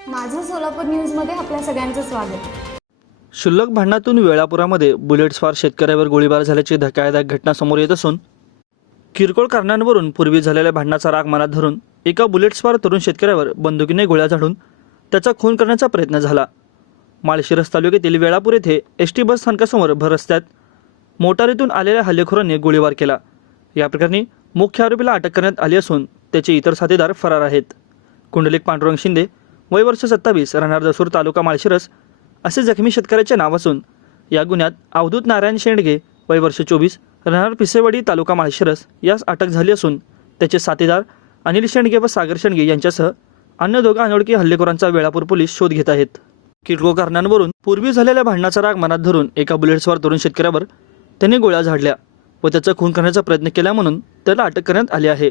सोलापूर न्यूजमध्ये आपल्या सगळ्यांचं स्वागत. क्षुल्लक भांडणातून वेळापुरामध्ये बुलेट्सवार शेतकऱ्यावर गोळीबार झाल्याची धक्कादायक घटना समोर येत असून किरकोळ कारणांवरून पूर्वी झालेल्या भांडणाचा राग मनात धरून एका बुलेट्सवार तरुण शेतकऱ्यावर बंदुकीने गोळ्या झाडून त्याचा खून करण्याचा प्रयत्न झाला. माळशिरस तालुक्यातील वेळापूर येथे एस टी बस स्थानकासमोर भर रस्त्यात मोटारीतून आलेल्या हल्लेखोरांनी गोळीबार केला. या प्रकरणी मुख्य आरोपीला अटक करण्यात आली असून त्याचे इतर साथीदार फरार आहेत. कुंडलिक पांडुरंग शिंदे वय वर्ष सत्तावीस राहणार दसूर तालुका माळशिरस असे जखमी शेतकऱ्याचे नाव असून या गुन्ह्यात अवधूत नारायण शेंडगे वय वर्ष चोवीस राहणार पिसेवाडी तालुका माळशिरस यास अटक झाली असून त्याचे साथीदार अनिल शेंडगे व सागर शेंडगे यांच्यासह अन्य दोघा अनोळखी हल्लेखोरांचा वेळापूर पोलीस शोध घेत आहेत. किरकोळ कारणांवरून पूर्वी झालेल्या भांडणाचा राग मनात धरून एका बुलेट्सवर तरुण शेतकऱ्यावर त्यांनी गोळ्या झाडल्या व त्याचा खून करण्याचा प्रयत्न केला म्हणून त्याला अटक करण्यात आली आहे.